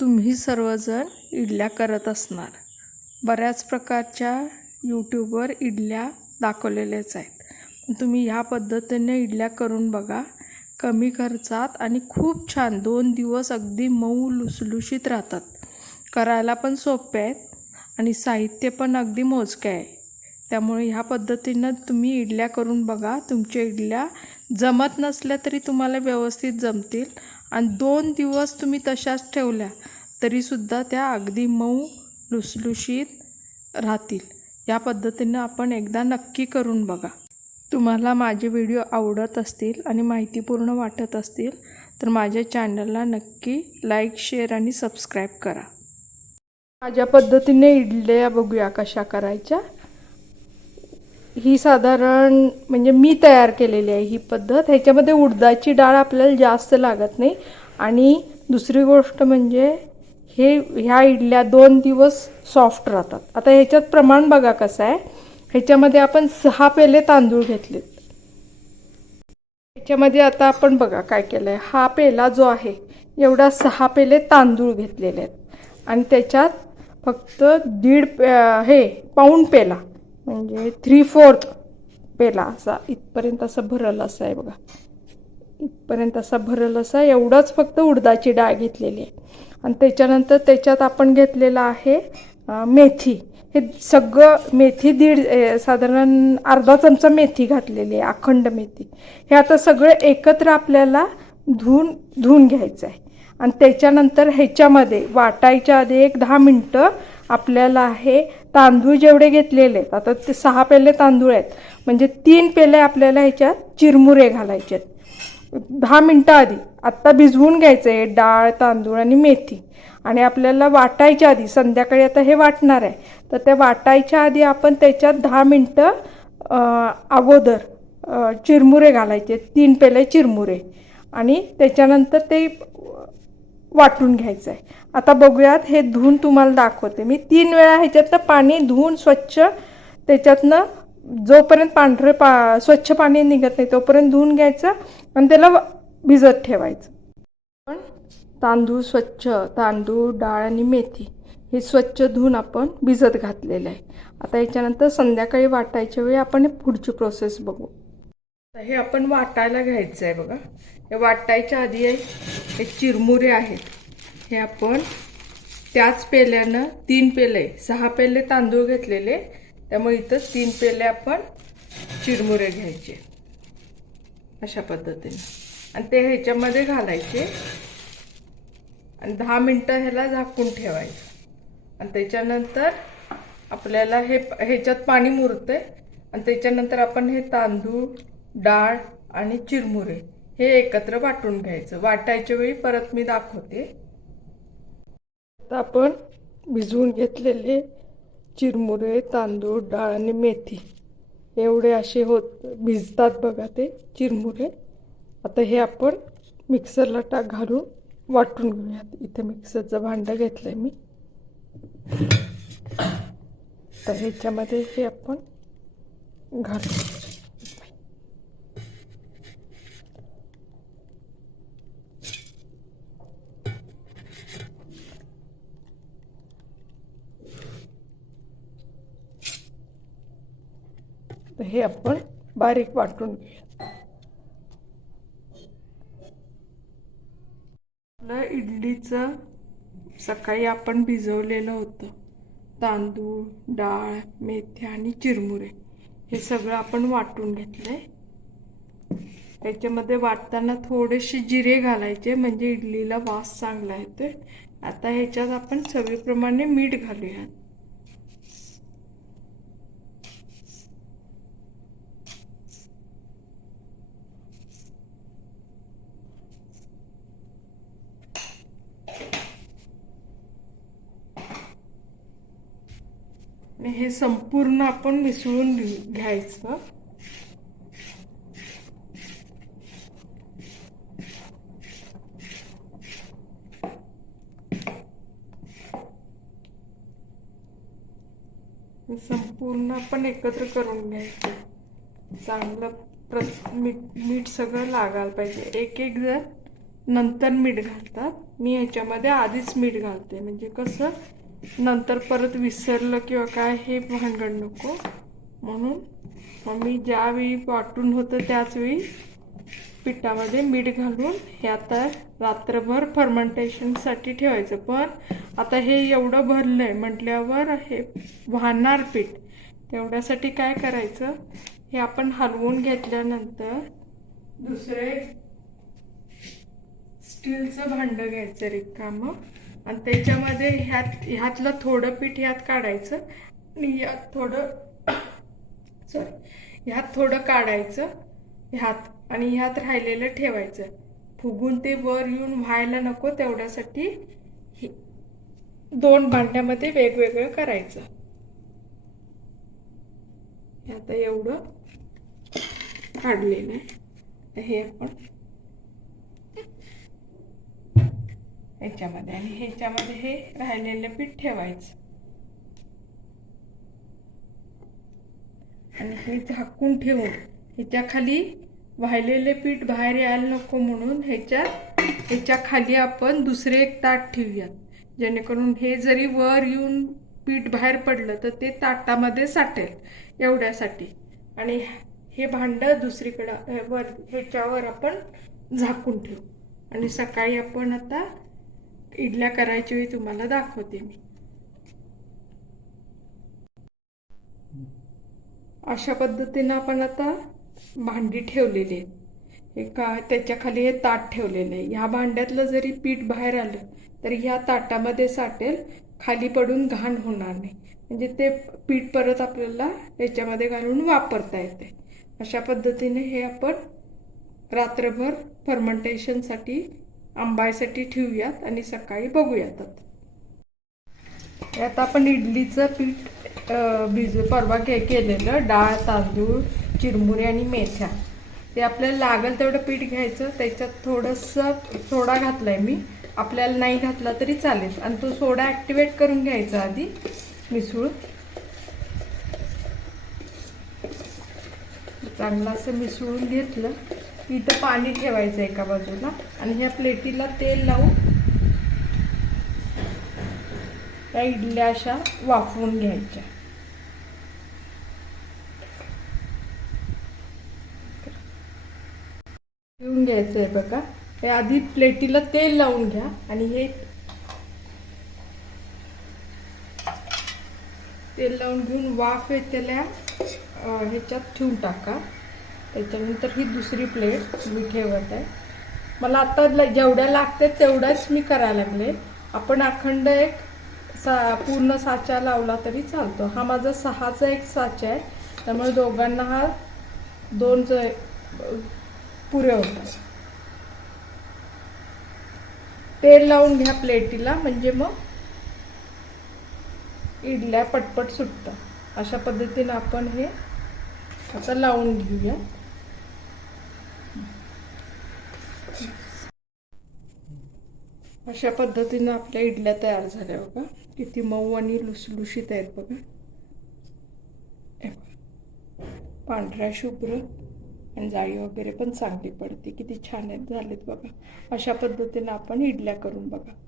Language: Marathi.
तुम्ही सर्वजण इडल्या करत असणार. बऱ्याच प्रकारच्या यूट्यूबवर इडल्या दाखवलेल्याच आहेत. तुम्ही ह्या पद्धतीने इडल्या करून बघा. कमी खर्चात आणि खूप छान दोन दिवस अगदी मऊ लुसलुशीत राहतात. करायला पण सोपे आहेत आणि साहित्य पण अगदी मोजके आहे. त्यामुळे ह्या पद्धतीनं तुम्ही इडल्या करून बघा. तुमच्या इडल्या जमत नसल्या तरी तुम्हाला व्यवस्थित जमतील. आणि दोन दिवस तुम्ही तशाच ठेवल्या तरीसुद्धा त्या अगदी मऊ लुसलुशीत राहतील. या पद्धतीनं आपण एकदा नक्की करून बघा. तुम्हाला माझे व्हिडिओ आवडत असतील आणि माहितीपूर्ण वाटत असतील तर माझ्या चॅनलला नक्की लाईक शेअर आणि सबस्क्राईब करा. माझ्या पद्धतीने इडल्या बघूया कशा करायच्या. ही साधारण म्हणजे मी तयार केलेली आहे ही पद्धत. ह्याच्यामध्ये उडदाची डाळ आपल्याला जास्त लागत नाही. आणि दुसरी गोष्ट म्हणजे हे ह्या इडल्या दोन दिवस सॉफ्ट राहतात. आता ह्याच्यात प्रमाण बघा कसं आहे. ह्याच्यामध्ये आपण सहा पेले तांदूळ घेतलेत. ह्याच्यामध्ये आता आपण बघा काय केलं आहे हा पेला जो आहे एवढा सहा पेले तांदूळ घेतलेले आहेत. आणि त्याच्यात फक्त दीड पे- हे पाऊण पेला. म्हणजे थ्री फोर्थ पेला असा. इथपर्यंत असं भरल असं आहे बघा. इथपर्यंत असा भरल असा एवढाच फक्त उडदाची डाळ घेतलेली आहे. आणि त्याच्यानंतर त्याच्यात आपण घेतलेलं आहे मेथी. हे सगळं मेथी दीड साधारण अर्धा चमचा मेथी घातलेली आहे अखंड मेथी. हे आता सगळं एकत्र आपल्याला धुवून धुवून घ्यायचं आहे. आणि त्याच्यानंतर ह्याच्यामध्ये वाटायच्या आधी एक दहा मिनटं आपल्याला आहे तांदूळ जेवढे घेतलेले आहेत आता ते सहा पेले तांदूळ आहेत म्हणजे तीन पेले आपल्याला ह्याच्यात चिरमुरे घालायचे आहेत. दहा मिनटं आधी आत्ता भिजवून घ्यायचं आहे डाळ तांदूळ आणि मेथी. आणि आपल्याला वाटायच्या आधी संध्याकाळी आता हे वाटणार आहे तर त्या वाटायच्या आधी आपण त्याच्यात दहा मिनटं अगोदर चिरमुरे घालायचे तीन पेले चिरमुरे. आणि त्याच्यानंतर ते वाटून घ्यायचं आहे आता बघूयात हे धुवून तुम्हाला दाखवते. मी तीन वेळा ह्याच्यातनं पाणी धुवून स्वच्छ त्याच्यातनं जोपर्यंत पांढरे पा स्वच्छ पाणी निघत नाही तोपर्यंत धुवून घ्यायचं आणि त्याला भिजत ठेवायचं. पण तांदूळ स्वच्छ तांदूळ डाळ आणि मेथी हे स्वच्छ धुवून आपण भिजत घातलेलं आहे. आता याच्यानंतर संध्याकाळी वाटायच्या वेळी आपण हे पुढची प्रोसेस बघू. हे आपण वाटायला घ्यायचं आहे बघा. हे वाटायच्या आधी आहे हे चिरमुरे आहेत. हे आपण त्याच पेल्यानं तीन पेले सहा पेले तांदूळ घेतलेले. त्यामुळे इथं तीन पेले आपण चिरमुरे घ्यायचे. अशा पद्धतीने. आणि ते ह्याच्यामध्ये घालायचे. आणि दहा मिनटं ह्याला झाकून ठेवायचं. आणि त्याच्यानंतर आपल्याला हे ह्याच्यात पाणी मुरते आणि त्याच्यानंतर आपण हे तांदूळ डाळ आणि चिरमुरे हे एकत्र वाटून घ्यायचं. वाटायच्या वेळी परत मी दाखवते. आपण भिजवून घेतलेले चिरमुरे तांदूळ डाळ आणि मेथी एवढे असे होत भिजतात बघा ते चिरमुरे. आता हे आपण मिक्सरला टाक घालून वाटून घेऊयात. इथे मिक्सरचं भांडं घेतलंय मी. तर ह्याच्यामध्ये हे आपण घालू. तर हे आपण बारीक वाटून घेऊया. इडलीचं सकाळी आपण भिजवलेलं होतं. तांदूळ डाळ मेथ्या आणि चिरमुरे. हे सगळं आपण वाटून घेतलंय. त्याच्यामध्ये वाटताना थोडेसे जिरे घालायचे म्हणजे इडलीला वास चांगला येतोय. आता ह्याच्यात आपण सगळीप्रमाणे मीठ घालूयात. आणि हे संपूर्ण आपण मिसळून घ्यायचं. संपूर्ण आपण एकत्र करून घ्यायचं. चांगलं प्र मीठ मीठ सगळं लागायला पाहिजे. एक एक जण नंतर मीठ घालतात. मी याच्यामध्ये आधीच मीठ घालते. म्हणजे कसं? नंतर परत विसरलं किंवा काय हे भांडण नको. म्हणून मग मी ज्यावेळी वाटून होतं त्याचवेळी पिठामध्ये मीठ घालून हे आता रात्रभर फर्मेंटेशनसाठी ठेवायचं. पण आता हे एवढं भरलं आहे म्हटल्यावर हे वाहणार पीठ. तेवढ्यासाठी काय करायचं? हे आपण हलवून घेतल्यानंतर दुसरे स्टीलचं भांडं घ्यायचं रिकामं आणि त्याच्यामध्ये ह्यात ह्यातलं थोडं पीठ ह्यात काढायचं. आणि ह्यात थोडं सॉरी ह्यात थोडं काढायचं ह्यात. आणि ह्यात राहिलेलं ठेवायचं. फुगून ते वर येऊन व्हायला नको तेवढ्यासाठी दोन भांड्यामध्ये वेगवेगळं करायचं. आता एवढं काढलेलं आहे. हे आपण ह्याच्यामध्ये. आणि ह्याच्यामध्ये हे राहिलेलं पीठ ठेवायचं. आणि हे झाकून ठेवून ह्याच्या खाली वाहिलेले पीठ बाहेर यायला नको म्हणून ह्याच्यात ह्याच्या खाली आपण दुसरे एक ताट ठेवूयात. जेणेकरून हे जरी वर येऊन पीठ बाहेर पडलं तर ते ताटामध्ये साठेल एवढ्यासाठी. आणि हे भांडं दुसरीकडं वर ह्याच्यावर आपण झाकून ठेवू. आणि सकाळी आपण आता इडल्या करायच्या वेळी तुम्हाला दाखवते. मी अशा पद्धतीनं आपण आता भांडी ठेवलेली आहेत. हे त्याच्याखाली त्याच्याखाली हे ताट ठेवलेलं आहे. ह्या भांड्यातलं जरी पीठ बाहेर आलं तरी ह्या ताटामध्ये साठेल खाली पडून घाण होणार नाही. म्हणजे ते पीठ परत आपल्याला याच्यामध्ये घालून वापरता येते. अशा पद्धतीने हे आपण रात्रभर फर्मेंटेशनसाठी आंबायसाठी ठेवूयात आणि सकाळी बघूयात आता. आपण इडलीचं पीठ भिज परवा के केलेलं डाळ तांदूळ चिरमुरे आणि मेथ्या. ते आपल्याला लागेल तेवढं पीठ घ्यायचं त्याच्यात थोडंसं सोडा घातला आहे मी. आपल्याला नाही घातला तरी चालेल. आणि तो सोडा ॲक्टिवेट करून घ्यायचा आधी मिसळून. चांगलं असं मिसळून घेतलं. इथं पाणी ठेवायचं एका बाजूला आणि ह्या प्लेटीला तेल लावून त्या इडल्या अशा वाफवून घ्यायच्या. घेऊन घ्यायचं आहे बघा. हे आधी प्लेटीला तेल लावून घ्या आणि हे तेल लावून घेऊन वाफ येतेल्या ह्याच्यात ठेवून टाका. त्याच्यानंतर ही दुसरी प्लेट मी ठेवत आहे मला आता जेवढ्या लागते तेवढ्याच मी करायला लागले. आपण अखंड एक सा पूर्ण साचा लावला तरी चालतो. हा माझा सहाचा एक साचा आहे. त्यामुळे दोघांना हा दोन ज- पुरे होतात. तेल लावून घ्या प्लेटीला म्हणजे मग इडल्या पटपट सुटतात. अशा पद्धतीनं आपण हे आता लावून घेऊया. अशा पद्धतीनं आपल्या इडल्या तयार झाल्या बघा. किती मऊ आणि लुसलुशीत आहेत बघा. पांढऱ्या शुभ्र आणि जाळी वगैरे पण चांगली पडते. किती छान आहेत झालेत बघा. अशा पद्धतीनं आपण इडल्या करून बघा.